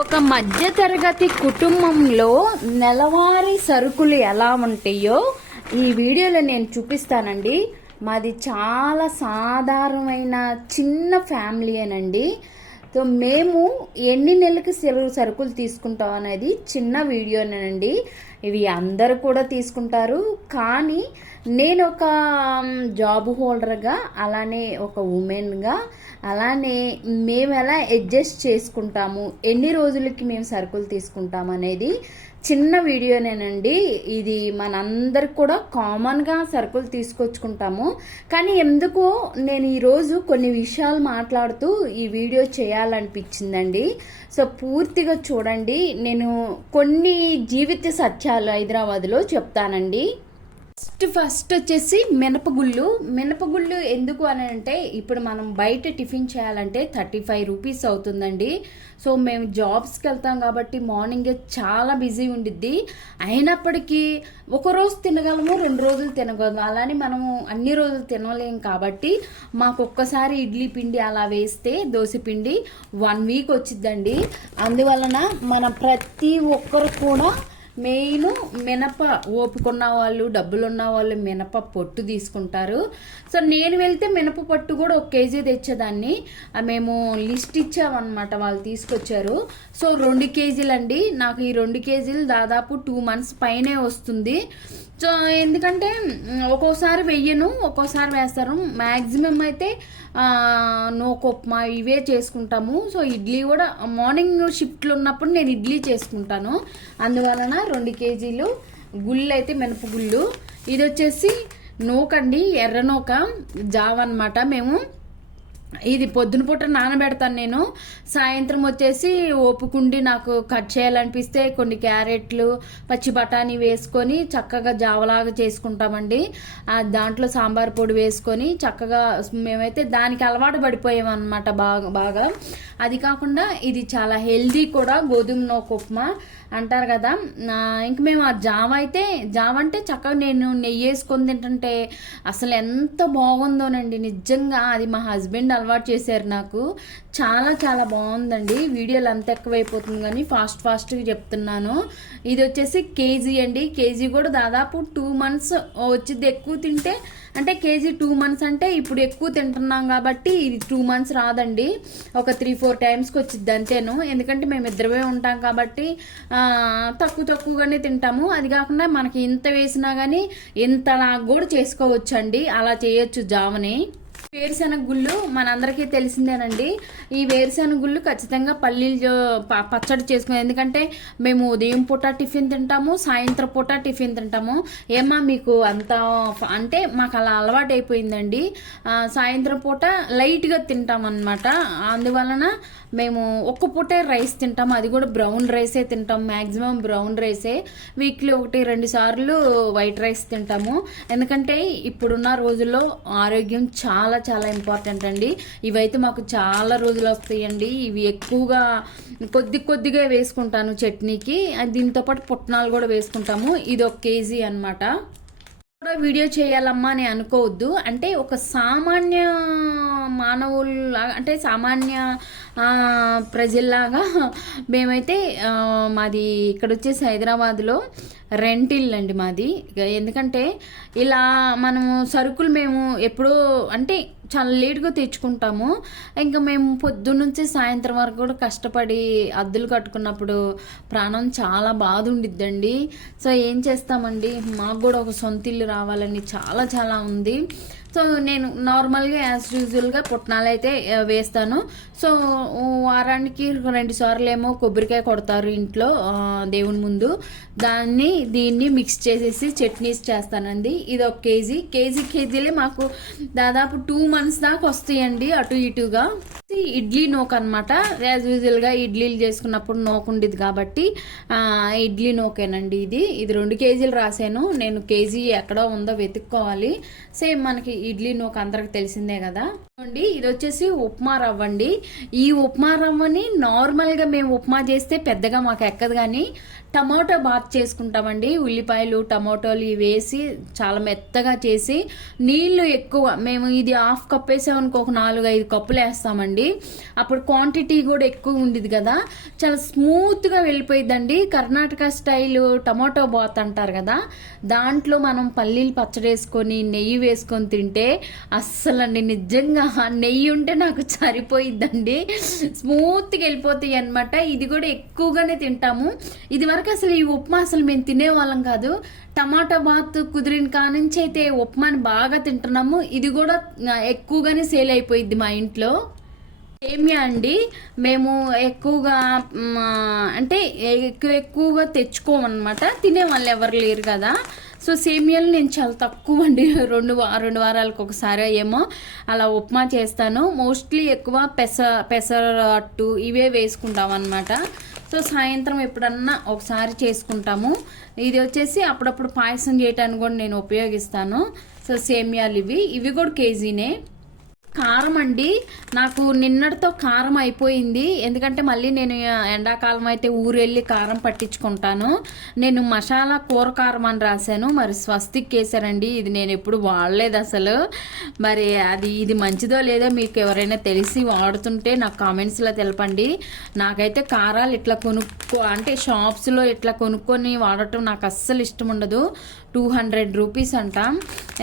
ఒక మధ్యతరగతి కుటుంబంలో నెలవారీ సరుకులు ఎలా ఉంటాయో ఈ వీడియోలో నేను చూపిస్తానండి. మాది చాలా సాధారణమైన చిన్న ఫ్యామిలీయేనండి. సో మేము ఎన్ని నెలలకు సరుకులు తీసుకుంటాం అనేది చిన్న వీడియోనేనండి. ఇవి అందరూ కూడా తీసుకుంటారు, కానీ నేను ఒక జాబ్ హోల్డర్గా, అలానే ఒక ఉమెన్గా, అలానే మేము ఎలా అడ్జస్ట్ చేసుకుంటాము, ఎన్ని రోజులకి మేము సరుకులు తీసుకుంటాం అనేది చిన్న వీడియోనేనండి. ఇది మనందరికి కూడా కామన్గా సరుకులు తీసుకొచ్చుకుంటాము, కానీ ఎందుకో నేను ఈరోజు కొన్ని విషయాలు మాట్లాడుతూ ఈ వీడియో చేయాలనిపించిందండి. సో పూర్తిగా చూడండి. నేను కొన్ని జీవిత సత్యాలు హైదరాబాద్లో చెప్తానండి. ఫస్ట్ వచ్చేసి మినపగుళ్ళు ఎందుకు అని అంటే, ఇప్పుడు మనం బయట టిఫిన్ చేయాలంటే 35 రూపీస్ అవుతుందండి. సో మేము జాబ్స్కి వెళ్తాం కాబట్టి మార్నింగే చాలా బిజీ ఉండిద్ది. అయినప్పటికీ ఒకరోజు తినగలము, 2 రోజులు తినగలము, అలానే మనము అన్ని రోజులు తినలేము. కాబట్టి మాకు ఒక్కసారి ఇడ్లీ పిండి అలా వేస్తే దోశ పిండి 1 వీక్ వచ్చిద్దండి. అందువలన మన ప్రతి ఒక్కరు కూడా మెయిన్ మినప ఓపుకున్న వాళ్ళు, డబ్బులున్న వాళ్ళు మినప పొట్టు తీసుకుంటారు. సో నేను వెళ్తే మినప పొట్టు కూడా 1 కేజీ తెచ్చేదాన్ని. మేము లిస్ట్ ఇచ్చామన్నమాట, వాళ్ళు తీసుకొచ్చారు. సో 2 కేజీలండి. నాకు ఈ 2 కేజీలు దాదాపు 2 months పైనే వస్తుంది. సో ఎందుకంటే ఒక్కోసారి వెయ్యను, ఒక్కోసారి వేస్తారు. మ్యాక్సిమం అయితే నూకొప్మా ఇవే చేసుకుంటాము. సో ఇడ్లీ కూడా మార్నింగ్ షిఫ్ట్లు ఉన్నప్పుడు నేను ఇడ్లీ చేసుకుంటాను. అందువలన 2 కేజీలు గుళ్ళు అయితే మినపగుళ్ళు. ఇది వచ్చేసి నూకండి, ఎర్ర నూక జావ అనమాట. మేము ఇది పొద్దున పూట నానబెడతాను నేను. సాయంత్రం వచ్చేసి ఓపుకుండి నాకు కట్ చేయాలనిపిస్తే కొన్ని క్యారెట్లు, పచ్చి బఠానీ వేసుకొని చక్కగా జావలాగా చేసుకుంటామండి. దాంట్లో సాంబార్ పొడి వేసుకొని చక్కగా మేమైతే దానికి అలవాటు పడిపోయామన్నమాట బాగా. అది కాకుండా ఇది చాలా హెల్దీ కూడా, గోధుమ నూక ఉప్మా అంటారు కదా. ఇంక మేము ఆ జావ అంటే చక్కగా నేను నెయ్యి వేసుకొని తింటుంటే అసలు ఎంత బాగుందోనండి నిజంగా. అది మా హస్బెండ్ అలవాటు చేశారు నాకు. చాలా చాలా బాగుందండి. వీడియోలు అంత ఎక్కువైపోతుంది కానీ ఫాస్ట్గా చెప్తున్నాను. ఇది వచ్చేసి కేజీ అండి. కేజీ కూడా దాదాపు 2 months వచ్చింది. ఎక్కువ తింటే అంటే కేజీ 2 months అంటే ఇప్పుడు ఎక్కువ తింటున్నాం కాబట్టి ఇది 2 months రాదండి. ఒక 3-4 టైమ్స్కి వచ్చింది అంతేను. ఎందుకంటే మేము ఇద్దరమే ఉంటాం కాబట్టి తక్కువగానే తింటాము. అది కాకుండా మనకి ఇంత వేసినా కానీ ఇంత నాకు కూడా చేసుకోవచ్చు అండి. అలా చేయొచ్చు జావని. వేరుశెనగ గుళ్ళు మనందరికీ తెలిసిందేనండి. ఈ వేరుశెనగ గుళ్ళు ఖచ్చితంగా పల్లీలు పచ్చడి చేసుకున్నాం. ఎందుకంటే మేము ఉదయం పూట టిఫిన్ తింటాము, సాయంత్రం పూట టిఫిన్ తింటాము. ఏమా మీకు అంత అంటే మాకు అలా అలవాటు అయిపోయిందండి. సాయంత్రం పూట లైట్గా తింటాం అన్నమాట. అందువలన మేము ఒక్క పూటే రైస్ తింటాము, అది కూడా బ్రౌన్ రైసే తింటాం. మ్యాక్సిమం బ్రౌన్ రైసే. వీక్లీ 1-2 సార్లు వైట్ రైస్ తింటాము. ఎందుకంటే ఇప్పుడున్న రోజుల్లో ఆరోగ్యం చాలా చాలా ఇంపార్టెంట్ అండి. ఇవైతే మాకు చాలా రోజులు వస్తాయండి. ఇవి ఎక్కువగా కొద్దిగా వేసుకుంటాను చట్నీకి. దీంతో పాటు పుట్నాలు కూడా వేసుకుంటాము. ఇది 1 కేజీ అనమాట. కూడా వీడియో చేయాలమ్మా అని అనుకోవద్దు. అంటే ఒక సామాన్య మానవుల్లాగా, అంటే సామాన్య ప్రజల్లాగా మేమైతే మాది ఇక్కడ వచ్చేసి హైదరాబాద్లో రెంట్ ఇల్లు అండి మాది. ఎందుకంటే ఇలా మనము సరుకులు మేము ఎప్పుడో అంటే చాలా లేట్గా తెచ్చుకుంటాము. ఇంకా మేము పొద్దున్నుంచి సాయంత్రం వరకు కూడా కష్టపడి అద్దులు కట్టుకున్నప్పుడు ప్రాణం చాలా బాధ ఉండిద్దండి. సో ఏం చేస్తామండి, మాకు కూడా ఒక సొంత ఇల్లు రావాలని చాలా చాలా ఉంది. సో నేను నార్మల్గా యాజ్ యూజువల్గా పుట్నాలు అయితే వేస్తాను. సో వారానికి 2 సార్లు ఏమో కొబ్బరికాయ కొడతారు ఇంట్లో దేవుని ముందు. దీన్ని మిక్స్ చేసేసి చట్నీస్ చేస్తానండి. ఇది 1 కేజీ. కేజీలే మాకు దాదాపు 2 months దాకా వస్తాయండి అటు ఇటుగా. ఇడ్లీ నూక అనమాట. యాజ్ యూజువల్గా ఇడ్లీలు చేసుకున్నప్పుడు నూక ఉండేది కాబట్టి ఇడ్లీ నూకేనండి. ఇది 2 కేజీలు రాశాను నేను. కేజీ ఎక్కడో ఉందో వెతుక్కోవాలి. సేమ్ మనకి ఇడ్లీ నూక అందరికి తెలిసిందే కదా అండి. ఇది వచ్చేసి ఉప్మా రవ్వ అండి. ఈ ఉప్మా రవ్వని నార్మల్గా మేము ఉప్మా చేస్తే పెద్దగా మాకు ఎక్కదు, కానీ టమాటో బాత్ చేసుకుంటామండి. ఉల్లిపాయలు టమాటోలు ఇవి వేసి చాలా మెత్తగా చేసి నీళ్లు ఎక్కువ, మేము ఇది హాఫ్ కప్ వేసామనుకో ఒక 4-5 కప్పులు వేస్తామండి. అప్పుడు క్వాంటిటీ కూడా ఎక్కువ ఉండేది కదా, చాలా స్మూత్గా వెళ్ళిపోయిద్దండి. కర్ణాటక స్టైల్ టమాటో బాత్ అంటారు కదా, దాంట్లో మనం పల్లీలు పచ్చడి వేసుకొని నెయ్యి వేసుకొని తింటే అస్సలండి నిజంగా నెయ్యి ఉంటే నాకు సరిపోయిద్దండి. స్మూత్గా వెళ్ళిపోతాయి అనమాట. ఇది కూడా ఎక్కువగానే తింటాము. ఇది వరకు అసలు ఈ ఉప్మా అసలు మేము తినేవాళ్ళం కాదు. టమాటా బాత్ కుదిరిన కానుంచి అయితే ఉప్మాని బాగా తింటున్నాము. ఇది కూడా ఎక్కువగానే సేల్ అయిపోయిద్ది మా ఇంట్లో. సేమియా అండి, మేము ఎక్కువగా అంటే ఎక్కువగా తెచ్చుకోమన్నమాట, తినే వాళ్ళు ఎవరు లేరు కదా. సో సేమియాలు నేను చాలా తక్కువ అండి, రెండు వారాలకు ఒకసారి ఏమో అలా ఉప్మా చేస్తాను. మోస్ట్లీ ఎక్కువ పెసరట్టు ఇవే వేసుకుంటాం అనమాట. సో సాయంత్రం ఎప్పుడన్నా ఒకసారి చేసుకుంటాము. ఇది వచ్చేసి అప్పుడప్పుడు పాయసం చేయటానికి కూడా నేను ఉపయోగిస్తాను. సో సేమియాలు ఇవి కూడా కేజీనే. కారం అండి, నాకు నిన్నటితో కారం అయిపోయింది. ఎందుకంటే మళ్ళీ నేను ఎండాకాలం అయితే ఊరు వెళ్ళి కారం పట్టించుకుంటాను. నేను మసాలా కూర కారం అని రాశాను, మరి స్వస్తిక్ వేసారండి. ఇది నేను ఎప్పుడు వాడలేదు అసలు. మరి ఇది మంచిదో లేదో మీకు ఎవరైనా తెలిసి వాడుతుంటే నాకు కామెంట్స్లో తెలపండి. నాకైతే కారాలు ఇట్లా అంటే షాప్స్లో ఇట్లా కొనుక్కొని వాడటం నాకు అస్సలు ఇష్టం ఉండదు. 200 రూపీస్ అంట.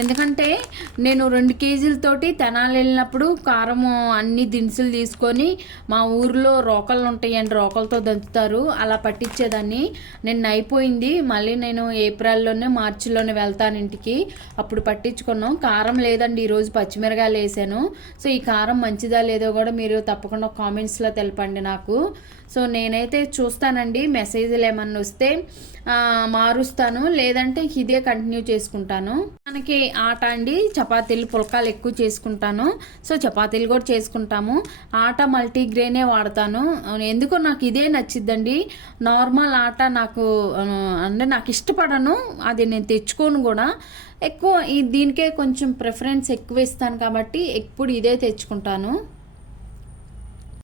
ఎందుకంటే నేను 2 కేజీలతోటి తెనాలి వెళ్ళినప్పుడు కారము అన్ని దినుసులు తీసుకొని, మా ఊర్లో రోకళ్ళు ఉంటాయండి, రోకలతో దంచుతారు, అలా పట్టించేదాన్ని. నేను అయిపోయింది. మళ్ళీ నేను ఏప్రిల్లోనే మార్చిలోనే వెళ్తాను ఇంటికి, అప్పుడు పట్టించుకున్నాం. కారం లేదండి, ఈరోజు పచ్చిమిరకాయలు వేసాను. సో ఈ కారం మంచిదా లేదో కూడా మీరు తప్పకుండా కామెంట్స్లో తెలపండి నాకు. సో నేనైతే చూస్తానండి, మెసేజ్లు ఏమన్నా వస్తే మారుస్తాను, లేదంటే ఇదే కంటిన్యూ చేసుకుంటాను. మనకి ఆట అండి, చపాతీలు పుల్కాలు ఎక్కువ చేసుకుంటాను. సో చపాతీలు కూడా చేసుకుంటాము. ఆట మల్టీగ్రెయినే వాడతాను. ఎందుకో నాకు ఇదే నచ్చిద్దండి. నార్మల్ ఆట నాకు అంటే నాకు ఇష్టపడను, అది నేను తెచ్చుకోను కూడా. ఎక్కువ దీనికే కొంచెం ప్రిఫరెన్స్ ఎక్కువ ఇస్తాను కాబట్టి ఎప్పుడు ఇదే తెచ్చుకుంటాను.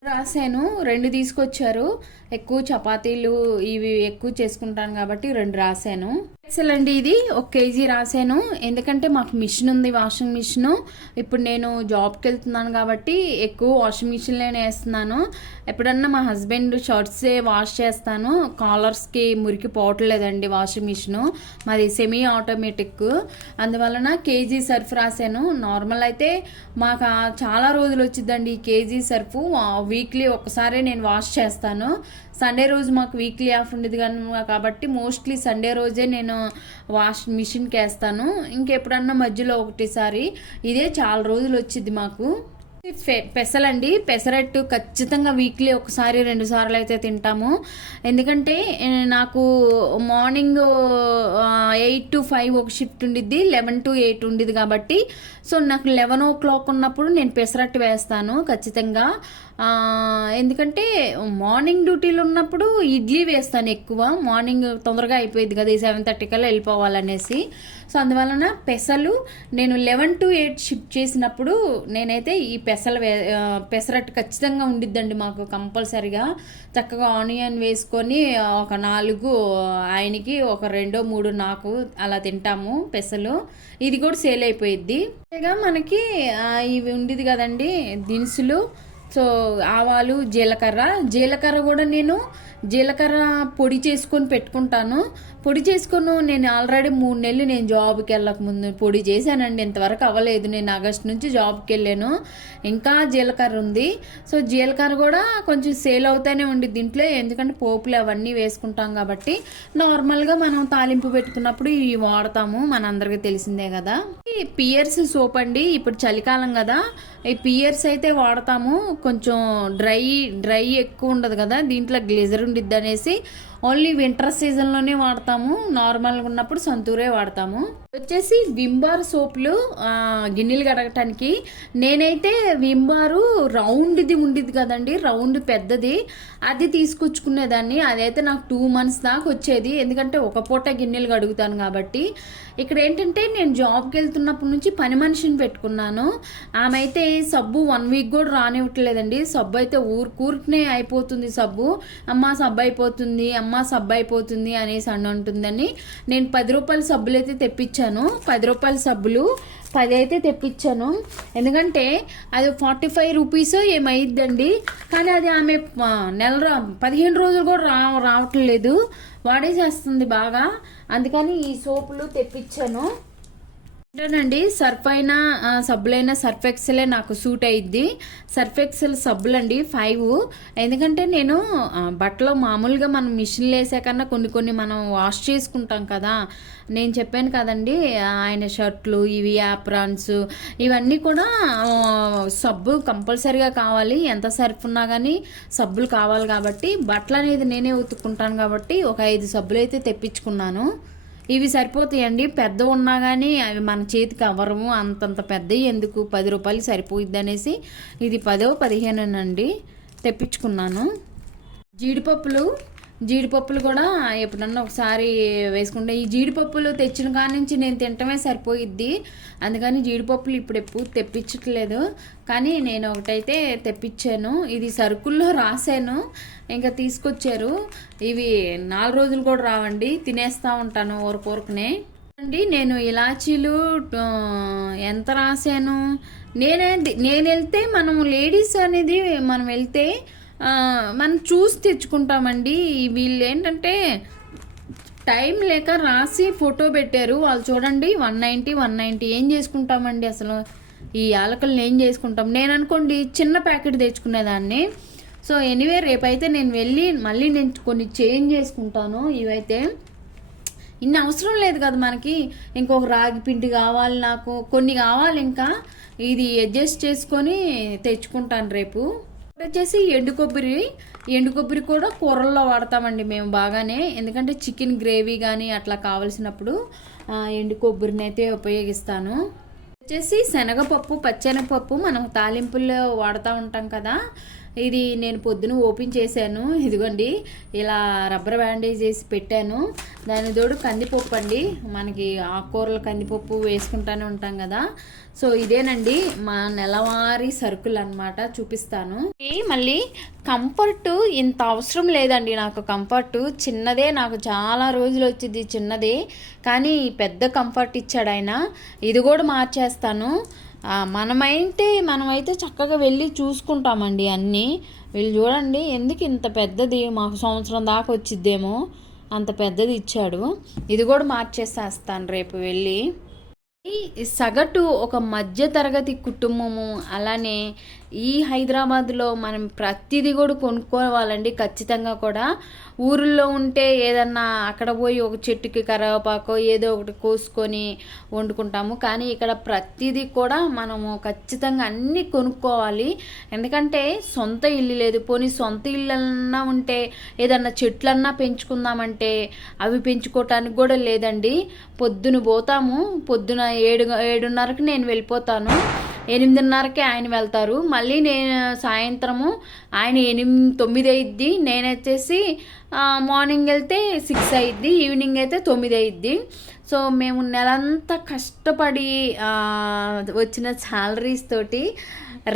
రాశాను, 2 తీసుకొచ్చారు. ఎక్కువ చపాతీలు ఇవి ఎక్కువ చేసుకుంటాను కాబట్టి 2 రాశాను. ఎక్సెల్ అండి, ఇది 1 కేజీ రాశాను. ఎందుకంటే మాకు మిషన్ ఉంది, వాషింగ్ మిషన్. ఇప్పుడు నేను జాబ్కి వెళ్తున్నాను కాబట్టి ఎక్కువ వాషింగ్ మిషన్లోనే వేస్తున్నాను. ఎప్పుడన్నా మా హస్బెండ్ షర్ట్సే వాష్ చేస్తాను. కాలర్స్కి మురికి పోవట్లేదండి వాషింగ్ మిషన్, మాది సెమీ ఆటోమేటిక్. అందువలన కేజీ సర్ఫ్ రాశాను. నార్మల్ అయితే మాకు చాలా రోజులు వచ్చిందండి ఈ కేజీ సర్ఫ్. వీక్లీ ఒకసారి నేను వాష్ చేస్తాను. సండే రోజు మాకు వీక్లీ ఆఫ్ ఉండేది కాబట్టి మోస్ట్లీ సండే రోజే నేను వాష్ మిషన్కి వేస్తాను. ఇంకెప్పుడన్నా మధ్యలో ఒకటిసారి. ఇదే చాలా రోజులు వచ్చింది మాకు. పెసలండి, పెసరట్టు ఖచ్చితంగా వీక్లీ 1-2 సార్లు అయితే తింటాము. ఎందుకంటే నాకు మార్నింగ్ 8 to 5 ఒక షిఫ్ట్ ఉండిద్ది, 11 to 8 ఉండిద్ది కాబట్టి. సో నాకు 11 o'clock ఉన్నప్పుడు నేను పెసరట్టు వేస్తాను ఖచ్చితంగా. ఎందుకంటే మార్నింగ్ డ్యూటీలు ఉన్నప్పుడు ఇడ్లీ వేస్తాను ఎక్కువ. మార్నింగ్ తొందరగా అయిపోయింది కదా, 7:30 కల్లా వెళ్ళిపోవాలనేసి. సో అందువలన పెసలు నేను 11 to 8 షిఫ్ట్ చేసినప్పుడు నేనైతే ఈ పెసరట్టు ఖచ్చితంగా ఉండిద్దండి మాకు కంపల్సరిగా. చక్కగా ఆనియన్ వేసుకొని ఒక 4 ఆయనకి, ఒక 2-3 నాకు అలా తింటాము పెసలు. ఇది కూడా సేల్ అయిపోయిద్ది. మనకి ఇవి ఉండేది కదండి దినుసులు. సో ఆవాలు, జీలకర్ర కూడా నేను జీలకర్ర పొడి చేసుకొని పెట్టుకుంటాను. పొడి చేసుకొని నేను ఆల్రెడీ 3 నెలలు నేను జాబ్కి వెళ్ళక ముందు పొడి చేశానండి. ఇంతవరకు అవ్వలేదు. నేను ఆగస్ట్ నుంచి జాబ్కి వెళ్ళాను, ఇంకా జీలకర్ర ఉంది. సో జీలకర్ర కూడా కొంచెం సేల్ అవుతానే ఉంది దీంట్లో, ఎందుకంటే పోపులు అవన్నీ వేసుకుంటాం కాబట్టి. నార్మల్గా మనం తాలింపు పెట్టుకున్నప్పుడు ఇవి వాడతాము, మనందరికీ తెలిసిందే కదా. పియర్స్ సోప్ అండి, ఇప్పుడు చలికాలం కదా, ఈ పియర్స్ అయితే వాడతాము. కొంచెం డ్రై ఎక్కువ ఉండదు కదా, దీంట్లో గ్లేజర్ ఉండిద్ది అనేసి ఓన్లీ వింటర్ సీజన్లోనే వాడతాము. నార్మల్గా ఉన్నప్పుడు సంతూరే వాడతాము. వచ్చేసి వింబార్ సోపులు గిన్నెలు కడగటానికి. నేనైతే వింబారు రౌండ్ది ఉండిద్ది కదండి, రౌండ్ పెద్దది, అది తీసుకొచ్చుకునేదాన్ని. అదైతే నాకు 2 months దాకా వచ్చేది, ఎందుకంటే ఒక పూట గిన్నెలు కడుగుతాను కాబట్టి. ఇక్కడ ఏంటంటే నేను జాబ్కి వెళ్తున్నప్పటి నుంచి పని మనిషిని పెట్టుకున్నాను. ఆమె అయితే సబ్బు 1 week కూడా రానివ్వట్లేదండి. సబ్బు అయితే ఊరికూరికనే అయిపోతుంది. అమ్మ సబ్బు అయిపోతుంది, అమ్మ సబ్బు అయిపోతుంది అనేసి అంటుందని నేను 10 రూపాయల సబ్బులు అయితే తెప్పించాను. 10 రూపాయల సబ్బులు 10 అయితే తెప్పించాను. ఎందుకంటే అది 45 rupees ఏమైద్దండి. కానీ అది ఆమె 15 రోజులు కూడా రావట్లేదు, వాడేసేస్తుంది బాగా. అందుకని ఈ సోపులు తెప్పించాను. ఏంటండి, సర్ఫ్ అయినా సబ్బులైనా సర్ఫ్ ఎక్సెలే నాకు సూట్ అయ్యిద్ది. సర్ఫ్ ఎక్సెల్ సబ్బులండి 5. ఎందుకంటే నేను బట్టలు మామూలుగా మనం మిషన్లు వేసాకన్నా కొన్ని మనం వాష్ చేసుకుంటాం కదా. నేను చెప్పాను కదండి, ఆయన షర్ట్లు ఇవి యాప్రాన్స్ ఇవన్నీ కూడా సబ్బు కంపల్సరీగా కావాలి. ఎంత సర్ఫ్ ఉన్నా కానీ సబ్బులు కావాలి కాబట్టి బట్టలు అనేది నేనే ఉతుక్కుంటాను కాబట్టి ఒక 5 సబ్బులు అయితే తెప్పించుకున్నాను. ఇవి సరిపోతాయండి, పెద్ద ఉన్నా కానీ అవి మన చేతికి అవ్వరము. అంతంత పెద్దవి ఎందుకు, 10 రూపాయలు సరిపోయిద్ది అనేసి ఇది 10 15 అండి తెప్పించుకున్నాను. జీడిపప్పులు కూడా ఎప్పుడన్నా ఒకసారి వేసుకుంటే, ఈ జీడిపప్పులు తెచ్చిన కాడి నుంచి నేను తినటమే సరిపోయిద్ది. అందుకని జీడిపప్పులు ఇప్పుడు ఎప్పుడు తెప్పించట్లేదు. కానీ నేను ఒకటైతే తెప్పించాను. ఇది సరుకుల్లో రాశాను, ఇంకా తీసుకొచ్చారు. ఇవి 4 రోజులు కూడా రావండి, తినేస్తూ ఉంటాను ఊరకనే అండి. నేను ఇలాచీలు ఎంత రాశాను, నేను వెళ్తే మనం లేడీస్ అనేది మనం వెళ్తే మనం చూసి తెచ్చుకుంటామండి. వీళ్ళు ఏంటంటే టైం లేక రాసి ఫోటో పెట్టారు వాళ్ళు, చూడండి 190 ఏం చేసుకుంటామండి అసలు ఈ యాలకులను, ఏం చేసుకుంటాం. నేను అనుకోండి చిన్న ప్యాకెట్ తెచ్చుకునేదాన్ని. సో ఎనీవే రేపైతే నేను వెళ్ళి మళ్ళీ నేను కొన్ని చేంజ్ చేసుకుంటాను. ఇవైతే ఇన్ని అవసరం లేదు కదా మనకి, ఇంకొక రాగి పిండి కావాలి, నాకు కొన్ని కావాలి, ఇంకా ఇది అడ్జస్ట్ చేసుకొని తెచ్చుకుంటాను రేపు. వచ్చేసి ఎండు కొబ్బరి కూడా కూరల్లో వాడతామండి మేము బాగానే. ఎందుకంటే చికెన్ గ్రేవీ కానీ అట్లా కావలసినప్పుడు ఎండు కొబ్బరిని అయితే ఉపయోగిస్తాను. వచ్చేసి శనగపప్పు, పచ్చెనగపప్పు మనం తాలింపుల్లో వాడుతూ ఉంటాం కదా. ఇది నేను పొద్దున ఓపెన్ చేశాను, ఇదిగోండి ఇలా రబ్బర్ బ్యాండేజ్ చేసి పెట్టాను. దాని తోడు కందిపప్పు అండి, మనకి ఆకుకూరలు కందిపప్పు వేసుకుంటానే ఉంటాం కదా. సో ఇదేనండి మా నెలవారీ సరుకులు అన్నమాట, చూపిస్తాను. మళ్ళీ కంఫర్ట్ ఇంత అవసరం లేదండి నాకు. కంఫర్ట్ చిన్నదే, నాకు చాలా రోజులు వచ్చింది చిన్నదే, కానీ పెద్ద కంఫర్ట్ ఇచ్చాడు ఆయన. ఇది కూడా మార్చేస్తాను. మనమైతే చక్కగా వెళ్ళి చూసుకుంటామండి అన్నీ. వీళ్ళు చూడండి ఎందుకు ఇంత పెద్దది, మాకు సంవత్సరం దాకా వచ్చిద్దేమో అంత పెద్దది ఇచ్చాడు. ఇది కూడా మార్చేసేస్తాను రేపు వెళ్ళి. సగటు ఒక మధ్య తరగతి కుటుంబము, అలానే ఈ హైదరాబాద్లో మనం ప్రతిదీ కూడా కొనుక్కోవాలండి ఖచ్చితంగా కూడా. ఊరిలో ఉంటే ఏదన్నా అక్కడ పోయి ఒక చెట్టుకి కరివేపాకో ఏదో ఒకటి కోసుకొని వండుకుంటాము, కానీ ఇక్కడ ప్రతిదీ కూడా మనము ఖచ్చితంగా అన్నీ కొనుక్కోవాలి. ఎందుకంటే సొంత ఇల్లు లేదు, పోనీ సొంత ఇల్లన్నా ఉంటే ఏదన్నా చెట్లన్నా పెంచుకుందామంటే అవి పెంచుకోవటానికి కూడా లేదండి. పొద్దున పోతాము, పొద్దున 7:30కి నేను వెళ్ళిపోతాను, 8:30కే ఆయన వెళ్తారు. మళ్ళీ నేను సాయంత్రము ఆయన 9 అయ్యిద్ది, నేను వచ్చేసి మార్నింగ్ వెళ్తే 6 అయ్యిద్ది, ఈవినింగ్ అయితే 9 అయ్యిద్ది. సో మేము నెలంతా కష్టపడి వచ్చిన శాలరీస్ తోటి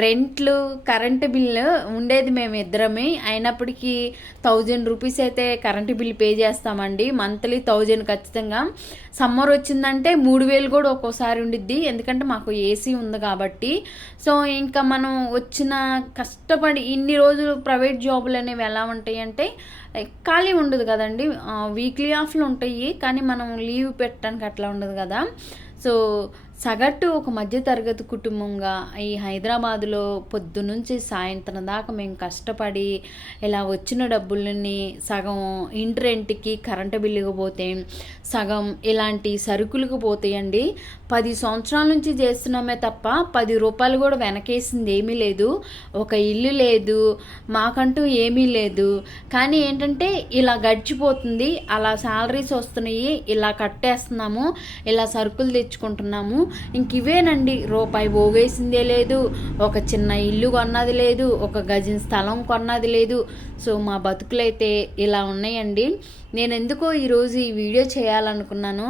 రెంట్లు, కరెంటు బిల్లు ఉండేది మేము ఇద్దరమే. అయినప్పటికీ 1000 రూపీస్ అయితే కరెంటు బిల్ పే చేస్తామండి, మంత్లీ 1000 ఖచ్చితంగా. సమ్మర్ వచ్చిందంటే 3000 కూడా ఒక్కోసారి ఉండిద్ది, ఎందుకంటే మాకు ఏసీ ఉంది కాబట్టి. సో ఇంకా మనం వచ్చిన కష్టపడి ఇన్ని రోజులు ప్రైవేట్ జాబులు అనేవి ఎలా ఉంటాయి అంటే ఖాళీ ఉండదు కదండి, వీక్లీ ఆఫ్లు ఉంటాయి, కానీ మనం లీవ్ పెట్టడానికి అట్లా ఉండదు కదా. సో సగటు ఒక మధ్యతరగతి కుటుంబంగా ఈ హైదరాబాదులో పొద్దునుంచి సాయంత్రం దాకా మేము కష్టపడి ఇలా వచ్చిన డబ్బులని సగం ఇంటి రెంట్కి కరెంటు బిల్లుకు పోతే, సగం ఇలాంటి సరుకులకు పోతాయండి. 10 సంవత్సరాల నుంచి చేస్తున్నామే తప్ప 10 రూపాయలు కూడా వెనకేసింది ఏమీ లేదు. ఒక ఇల్లు లేదు, మాకంటూ ఏమీ లేదు. కానీ ఏంటంటే ఇలా గడిచిపోతుంది. అలా శాలరీస్ వస్తున్నాయి, ఇలా కట్టేస్తున్నాము, ఇలా సరుకులు తెచ్చుకుంటున్నాము. ఇంక ఇవేనండి, రూపాయి పోగేసిందే లేదు, ఒక చిన్న ఇల్లు కొన్నది లేదు, ఒక గజం స్థలం కొన్నది లేదు. సో మా బతుకులైతే ఇలా ఉన్నాయండి. నేను ఎందుకో ఈరోజు ఈ వీడియో చేయాలనుకున్నాను.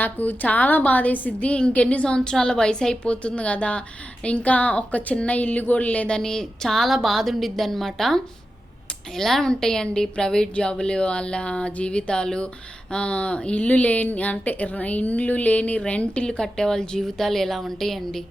నాకు చాలా బాధేసిద్ది. ఇంకెన్ని సంవత్సరాల వయసు అయిపోతుంది కదా, ఇంకా ఒక చిన్న ఇల్లు కూడా లేదని చాలా బాధ ఉండిద్ది అనమాట. ఎలా ఉంటాయండి ప్రైవేట్ జాబులు వాళ్ళ జీవితాలు, ఇల్లు లేని రెంట్ ఇల్లు కట్టే వాళ్ళ జీవితాలు ఎలా ఉంటాయండి.